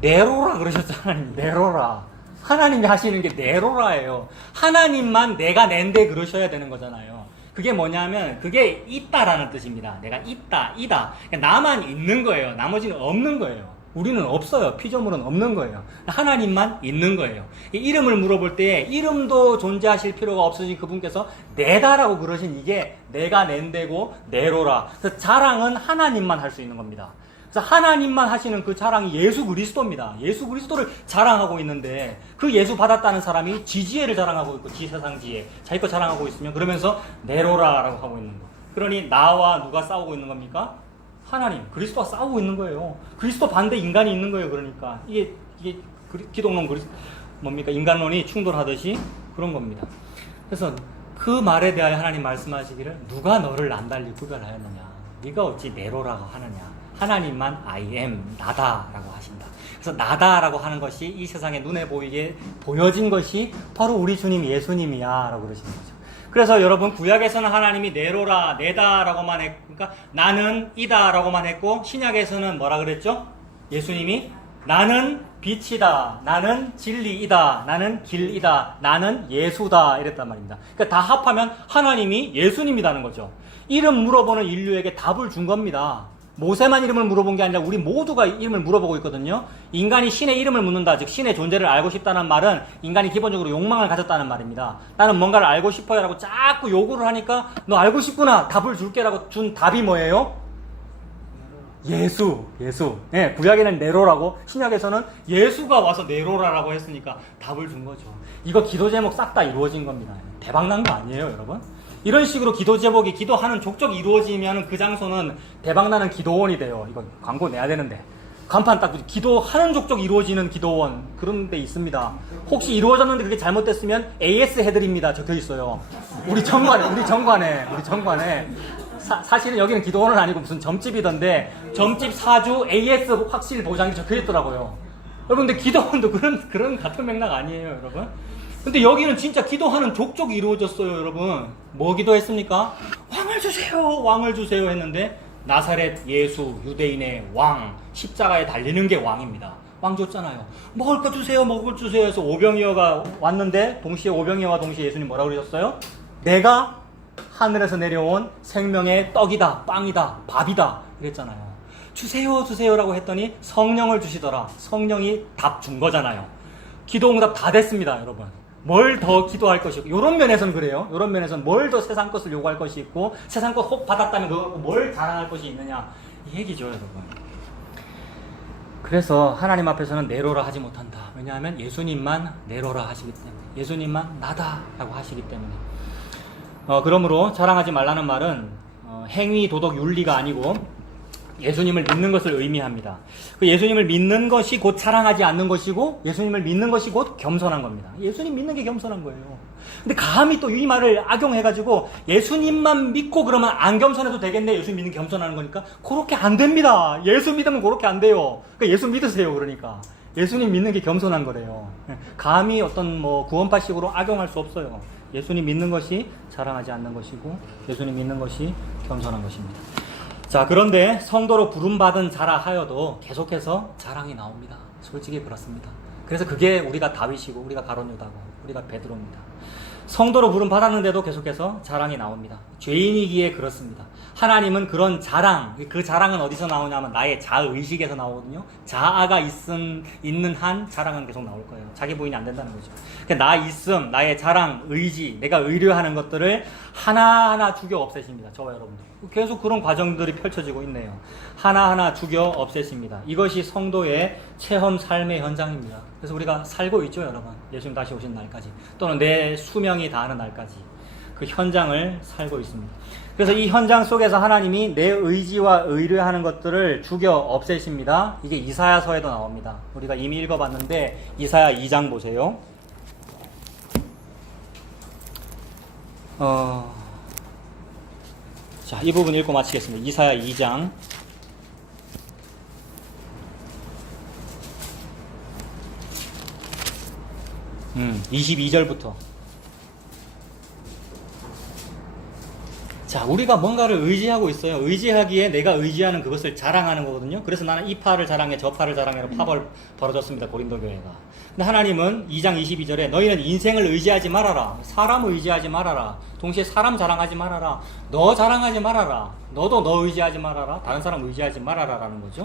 내로라 그러셨죠. 하나님 내로라. 하나님이 하시는 게 내로라예요. 하나님만 내가 낸데 그러셔야 되는 거잖아요. 그게 뭐냐면 그게 있다라는 뜻입니다. 내가 있다, 이다. 그러니까 나만 있는 거예요. 나머지는 없는 거예요. 우리는 없어요. 피조물은 없는 거예요. 하나님만 있는 거예요. 이 이름을 물어볼 때 이름도 존재하실 필요가 없으신 그분께서 내다라고 그러신 이게 내가 낸데고 내로라. 그래서 자랑은 하나님만 할 수 있는 겁니다. 그래서 하나님만 하시는 그 자랑이 예수 그리스도입니다. 예수 그리스도를 자랑하고 있는데 그 예수 받았다는 사람이 지지혜를 자랑하고 있고 지세상 지혜 자기 거 자랑하고 있으면 그러면서 내로라라고 하고 있는 거. 그러니 나와 누가 싸우고 있는 겁니까? 하나님, 그리스도와 싸우고 있는 거예요. 그리스도 반대 인간이 있는 거예요. 그러니까 이게 기독론 뭡니까? 인간론이 충돌하듯이 그런 겁니다. 그래서 그 말에 대하여 하나님 말씀하시기를 누가 너를 남달리 구별하였느냐? 네가 어찌 내로라고 하느냐? 하나님만 I am 나다라고 하신다. 그래서 나다라고 하는 것이 이 세상에 눈에 보이게 보여진 것이 바로 우리 주님 예수님이야라고 그러시는 거죠. 그래서 여러분 구약에서는 하나님이 내로라 내다라고만 했고, 그러니까 나는 이다라고만 했고, 신약에서는 뭐라 그랬죠? 예수님이 나는 빛이다, 나는 진리이다, 나는 길이다, 나는 예수다 이랬단 말입니다. 그러니까 다 합하면 하나님이 예수님이라는 거죠. 이름 물어보는 인류에게 답을 준 겁니다. 모세만 이름을 물어본 게 아니라 우리 모두가 이름을 물어보고 있거든요. 인간이 신의 이름을 묻는다, 즉 신의 존재를 알고 싶다는 말은 인간이 기본적으로 욕망을 가졌다는 말입니다. 나는 뭔가를 알고 싶어요 라고 자꾸 요구를 하니까 너 알고 싶구나, 답을 줄게 라고 준 답이 뭐예요? 예수. 예, 구약에는 네로라고, 신약에서는 예수가 와서 네로라라고 했으니까 답을 준 거죠. 이거 기도 제목 싹 다 이루어진 겁니다. 대박난 거 아니에요, 여러분? 이런 식으로 기도 제목이 기도하는 족족 이루어지면 그 장소는 대박나는 기도원이 돼요. 이거 광고 내야 되는데. 간판 딱 기도하는 족족 이루어지는 기도원 그런 데 있습니다. 혹시 이루어졌는데 그게 잘못됐으면 AS 해드립니다. 적혀 있어요. 우리 정관에. 사실은 여기는 기도원은 아니고 무슨 점집이던데 점집 사주 AS 확실 보장이 적혀 있더라고요. 여러분 근데 기도원도 그런 같은 맥락 아니에요, 여러분? 근데 여기는 진짜 기도하는 족족 이루어졌어요, 여러분. 뭐 기도했습니까? 왕을 주세요 했는데 나사렛 예수 유대인의 왕, 십자가에 달리는 게 왕입니다. 왕 줬잖아요. 먹을 거 주세요 해서 오병이어가 왔는데 동시에 오병이어와 동시에 예수님 뭐라고 그러셨어요? 내가 하늘에서 내려온 생명의 떡이다, 빵이다, 밥이다 이랬잖아요. 주세요라고 했더니 성령을 주시더라. 성령이 답 준 거잖아요. 기도 응답 다 됐습니다, 여러분. 뭘 더 기도할 것이 있고, 이런 면에서는 그래요. 이런 면에서는 뭘 더 세상 것을 요구할 것이 있고, 세상 것 혹 받았다면 그거 갖고 뭘 자랑할 것이 있느냐, 이 얘기죠, 여러분. 그래서 하나님 앞에서는 내로라 하지 못한다. 왜냐하면 예수님만 내로라 하시기 때문에, 예수님만 나다라고 하시기 때문에. 그러므로 자랑하지 말라는 말은 행위, 도덕, 윤리가 아니고 예수님을 믿는 것을 의미합니다. 그 예수님을 믿는 것이 곧 자랑하지 않는 것이고, 예수님을 믿는 것이 곧 겸손한 겁니다. 예수님 믿는 게 겸손한 거예요. 근데 감히 또 이 말을 악용해가지고 예수님만 믿고 그러면 안 겸손해도 되겠네, 예수 믿는 게 겸손하는 거니까. 그렇게 안 됩니다. 예수 믿으면 그렇게 안 돼요. 그러니까 예수 믿으세요. 그러니까 예수님 믿는 게 겸손한 거래요. 감히 어떤 뭐 구원파식으로 악용할 수 없어요. 예수님 믿는 것이 자랑하지 않는 것이고, 예수님 믿는 것이 겸손한 것입니다. 자, 그런데 성도로 부름받은 자라 하여도 계속해서 자랑이 나옵니다. 솔직히 그렇습니다. 그래서 그게 우리가 다윗이고, 우리가 가룟 유다고, 우리가 베드로입니다. 성도로 부름받았는데도 계속해서 자랑이 나옵니다. 죄인이기에 그렇습니다. 하나님은 그런 자랑, 그 자랑은 어디서 나오냐면 나의 자의식에서 나오거든요. 자아가 있는 한 자랑은 계속 나올 거예요. 자기 부인이 안 된다는 거죠. 그러니까 나 있음, 나의 자랑, 의지, 내가 의뢰하는 것들을 하나하나 죽여 없애십니다. 저와 여러분들. 계속 그런 과정들이 펼쳐지고 있네요. 하나하나 죽여 없애십니다. 이것이 성도의 체험 삶의 현장입니다. 그래서 우리가 살고 있죠, 여러분. 예수님 다시 오신 날까지. 또는 내 수명이 다하는 날까지. 그 현장을 살고 있습니다. 그래서 이 현장 속에서 하나님이 내 의지와 의뢰하는 것들을 죽여 없애십니다. 이게 이사야서에도 나옵니다. 우리가 이미 읽어봤는데 이사야 2장 보세요. 자, 이 부분 읽고 마치겠습니다. 이사야 2장 22절부터. 자, 우리가 뭔가를 의지하고 있어요. 의지하기에 내가 의지하는 그것을 자랑하는 거거든요. 그래서 나는 이 파를 자랑해, 저 파를 자랑해로 파벌 벌어졌습니다. 고린도 교회가. 근데 하나님은 2장 22절에 너희는 인생을 의지하지 말아라. 사람을 의지하지 말아라. 동시에 사람 자랑하지 말아라. 너 자랑하지 말아라. 너도 너 의지하지 말아라. 다른 사람 의지하지 말아라 라는 거죠.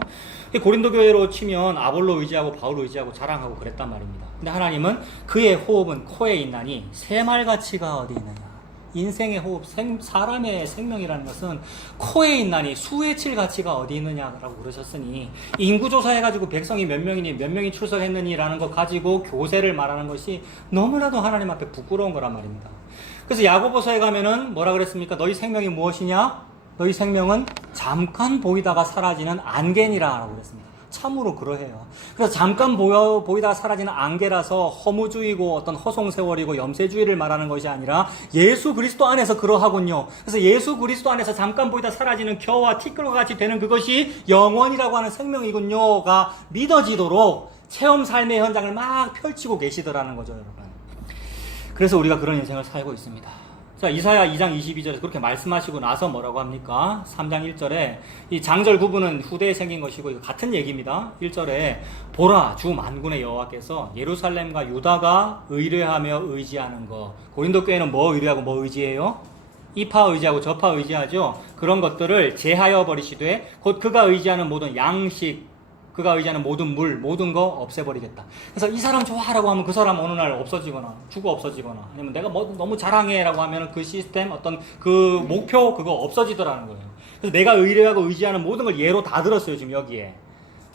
고린도 교회로 치면 아볼로 의지하고 바울 의지하고 자랑하고 그랬단 말입니다. 근데 하나님은 그의 호흡은 코에 있나니 새말가치가 어디 있느냐. 인생의 호흡, 사람의 생명이라는 것은 코에 있나니 수에 칠 가치가 어디 있느냐라고 그러셨으니, 인구조사해가지고 백성이 몇 명이니 몇 명이 출석했느니라는 거 가지고 교세를 말하는 것이 너무나도 하나님 앞에 부끄러운 거란 말입니다. 그래서 야고보서에 가면은 뭐라 그랬습니까? 너희 생명이 무엇이냐? 너희 생명은 잠깐 보이다가 사라지는 안개니라라고 그랬습니다. 참으로 그러해요. 그래서 잠깐 보이다가 사라지는 안개라서 허무주의고 어떤 허송세월이고 염세주의를 말하는 것이 아니라 예수 그리스도 안에서 그러하군요. 그래서 예수 그리스도 안에서 잠깐 보이다 사라지는 겨와 티끌과 같이 되는 그것이 영원이라고 하는 생명이군요가 믿어지도록 체험 삶의 현장을 막 펼치고 계시더라는 거죠, 여러분. 그래서 우리가 그런 인생을 살고 있습니다. 자, 이사야 2장 22절에서 그렇게 말씀하시고 나서 뭐라고 합니까? 3장 1절에 이 장절 구분은 후대에 생긴 것이고 이거 같은 얘기입니다. 1절에 보라 주 만군의 여호와께서 예루살렘과 유다가 의뢰하며 의지하는 것. 고린도 교회는 뭐 의뢰하고 뭐 의지해요? 이 파 의지하고 저 파 의지하죠. 그런 것들을 제하여 버리시되 곧 그가 의지하는 모든 양식, 그가 의지하는 모든 물, 모든 거 없애버리겠다. 그래서 이 사람 좋아라고 하면 그 사람 어느 날 없어지거나 죽어 없어지거나, 아니면 내가 뭐 너무 자랑해라고 하면 그 시스템, 어떤 그 목표 그거 없어지더라는 거예요. 그래서 내가 의뢰하고 의지하는 모든 걸 예로 다 들었어요. 지금 여기에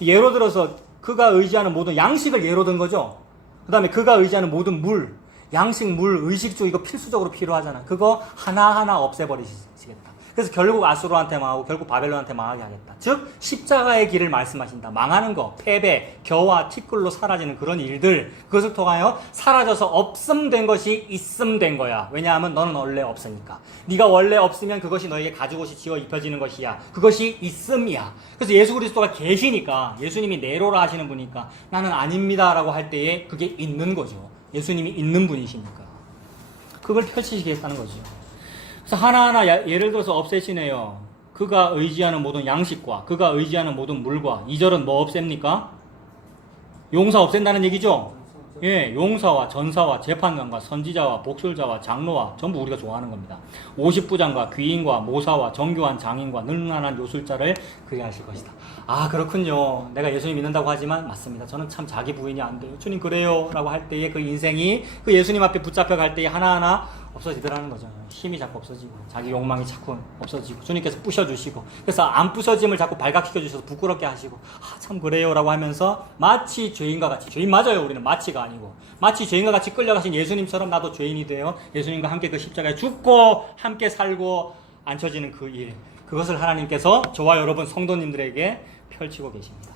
예로 들어서 그가 의지하는 모든 양식을 예로 든 거죠. 그 다음에 그가 의지하는 모든 물, 양식, 물, 의식주 이거 필수적으로 필요하잖아. 그거 하나하나 없애버리시겠다. 그래서 결국 아수르한테 망하고 결국 바벨론한테 망하게 하겠다. 즉 십자가의 길을 말씀하신다. 망하는 거, 패배, 겨와 티끌로 사라지는 그런 일들, 그것을 통하여 사라져서 없음된 것이 있음된 거야. 왜냐하면 너는 원래 없으니까. 네가 원래 없으면 그것이 너에게 가죽옷이 지어 입혀지는 것이야. 그것이 있음이야. 그래서 예수 그리스도가 계시니까, 예수님이 내로라 하시는 분이니까 나는 아닙니다라고 할 때에 그게 있는 거죠. 예수님이 있는 분이시니까 그걸 펼치시겠다는 거죠. 그래서 하나하나 예를 들어서 없애시네요. 그가 의지하는 모든 양식과 그가 의지하는 모든 물과. 2절은 뭐 없앱니까? 용사 없앤다는 얘기죠. 예, 용사와 전사와 재판관과 선지자와 복술자와 장로와 전부 우리가 좋아하는 겁니다. 50부장과 귀인과 모사와 정교한 장인과 능란한 요술자를 그리하실 것이다. 아, 그렇군요. 내가 예수님 믿는다고 하지만 맞습니다. 저는 참 자기 부인이 안 돼요. 주님 그래요 라고 할 때에 그 인생이 그 예수님 앞에 붙잡혀 갈 때에 하나하나 없어지더라는 거죠. 힘이 자꾸 없어지고 자기 욕망이 자꾸 없어지고 주님께서 부셔주시고, 그래서 안 부셔짐을 자꾸 발각시켜 주셔서 부끄럽게 하시고, 아, 참 그래요 라고 하면서 마치 죄인과 같이, 죄인 맞아요, 우리는 마치가 아니고 마치 죄인과 같이 끌려가신 예수님처럼 나도 죄인이 되어 예수님과 함께 그 십자가에 죽고 함께 살고 앉혀지는 그 일, 그것을 하나님께서 저와 여러분 성도님들에게 펼치고 계십니다.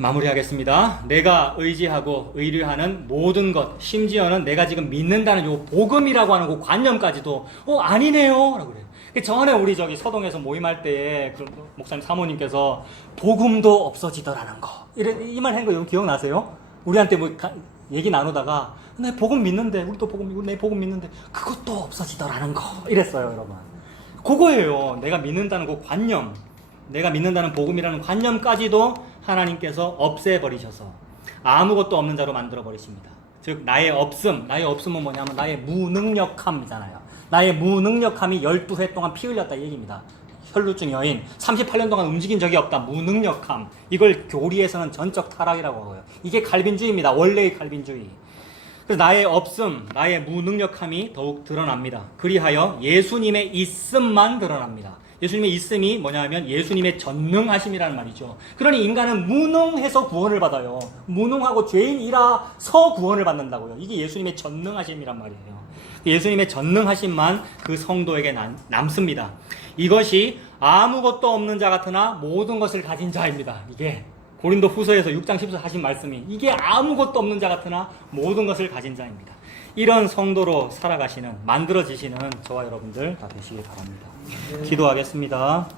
마무리하겠습니다. 내가 의지하고 의뢰하는 모든 것, 심지어는 내가 지금 믿는다는 요 복음이라고 하는 그 관념까지도 아니네요 라고 그래요. 전에 우리 저기 서동에서 모임할 때에 그 목사님 사모님께서 복음도 없어지더라는 거, 이 말 한 거 기억나세요? 우리한테 뭐 얘기 나누다가 내 복음 믿는데, 우리도 복음 믿고 내 복음 믿는데 그것도 없어지더라는 거 이랬어요. 여러분, 그거예요. 내가 믿는다는 그 관념, 내가 믿는다는 복음이라는 관념까지도 하나님께서 없애버리셔서 아무것도 없는 자로 만들어버리십니다. 즉 나의 없음은 뭐냐면 나의 무능력함이잖아요. 나의 무능력함이 12회 동안 피 흘렸다 이 얘기입니다. 혈루증 여인 38년 동안 움직인 적이 없다. 무능력함, 이걸 교리에서는 전적 타락이라고 하고요. 이게 칼빈주의입니다. 원래의 칼빈주의. 그래서 나의 없음, 나의 무능력함이 더욱 드러납니다. 그리하여 예수님의 있음만 드러납니다. 예수님의 있음이 뭐냐 하면 예수님의 전능하심이라는 말이죠. 그러니 인간은 무능해서 구원을 받아요. 무능하고 죄인이라서 구원을 받는다고요. 이게 예수님의 전능하심이란 말이에요. 예수님의 전능하심만 그 성도에게 남습니다. 이것이 아무것도 없는 자 같으나 모든 것을 가진 자입니다. 이게 고린도 후서에서 6장 10절 하신 말씀이, 이게 아무것도 없는 자 같으나 모든 것을 가진 자입니다. 이런 성도로 살아가시는, 만들어지시는 저와 여러분들 다 되시길 바랍니다. 기도하겠습니다.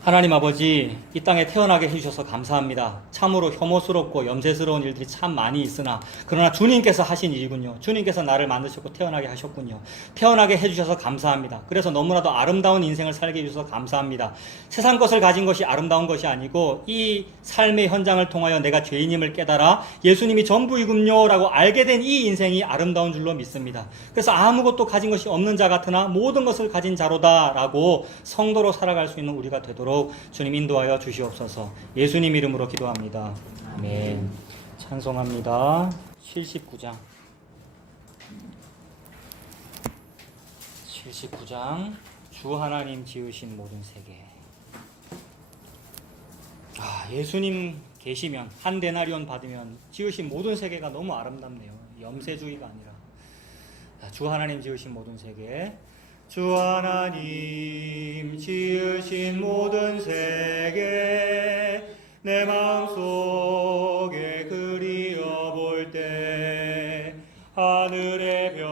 하나님 아버지, 이 땅에 태어나게 해주셔서 감사합니다. 참으로 혐오스럽고 염세스러운 일들이 참 많이 있으나 그러나 주님께서 하신 일이군요. 주님께서 나를 만드셨고 태어나게 하셨군요. 태어나게 해주셔서 감사합니다. 그래서 너무나도 아름다운 인생을 살게 해주셔서 감사합니다. 세상 것을 가진 것이 아름다운 것이 아니고 이 삶의 현장을 통하여 내가 죄인임을 깨달아 예수님이 전부이군요 라고 알게 된 이 인생이 아름다운 줄로 믿습니다. 그래서 아무것도 가진 것이 없는 자 같으나 모든 것을 가진 자로다 라고 성도로 살아갈 수 있는 우리가 되도록 주님 인도하여 주시옵소서. 예수님 이름으로 기도합니다. 아멘. 찬송합니다. 79장 79장 주 하나님 지으신 모든 세계. 예수님 계시면, 한 데나리온 받으면 지으신 모든 세계가 너무 아름답네요. 염세주의가 아니라 주 하나님 지으신 모든 세계. 주 하나님 지으신 모든 세계 내 마음속에 그리어볼 때 하늘의 별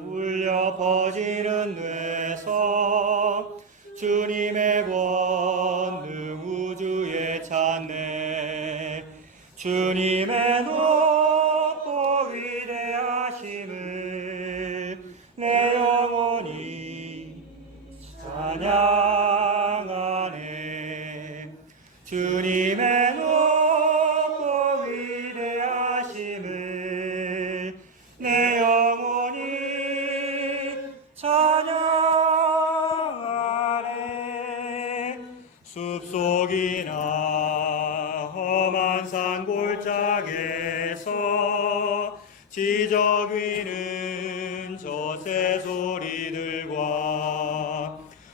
울려 퍼지는 뇌성 주님의 권능 우주에 찾네. 주님의 높고 위대하심을 내 영혼이 찬양하네. 주님의 높고 위대하심을 내 영혼이 찬양하네. 숲속이나 험한 산 골짜기에서 지적 위는 저새 소리들과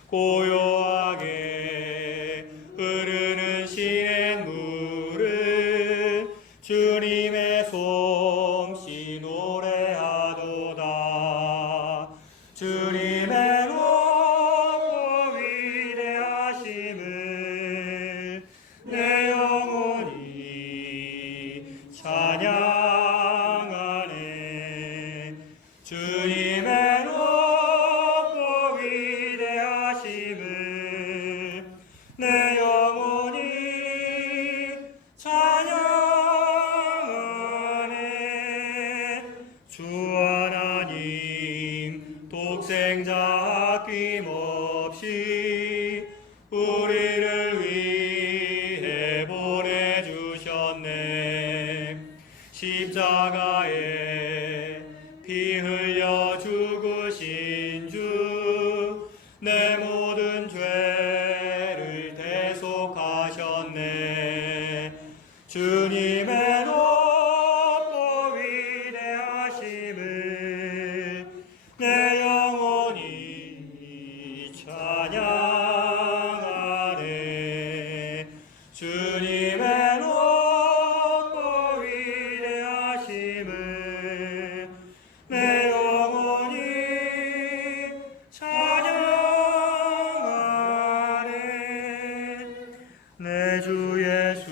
고요하게 흐르는 시냇물을 주님의 솜씨 노래하도다. 주님의 높고 위대하심을 내 영혼이 찬양하네. 주님의 높고 위대하심을 내 영혼이 찬양하네. 주 하나님 독생자 아낌없이 우리를 위해 보내주셨네. 십자가에 피 흘려 죽으신 주, 내 모든 죄를 대속하셨네. 주님의 높고 위대하심을 내 영혼이 찬양하네. 주님의 높고 위대하심을 내 영혼이 찬양하네. 내 주 예수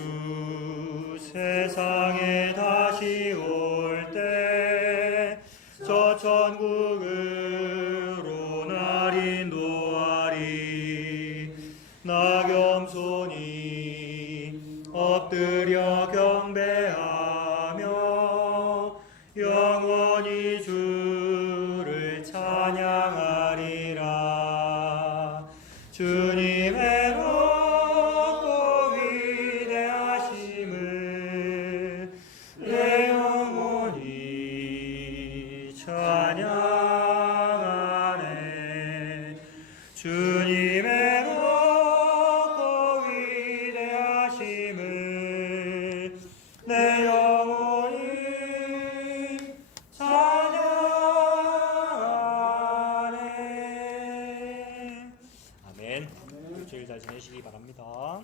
세상에 다시 올 때 저 천국으로 날 인도하리. 나 겸손히 엎드려 경배하며 영원히 주를 찬양하리라. 주님의 높고 위대하심을 내 영혼이 찬양하네. 주님의 높고 위대하심을 내 영혼이 찬양하네. 아멘. 일주일 잘 지내시기 바랍니다.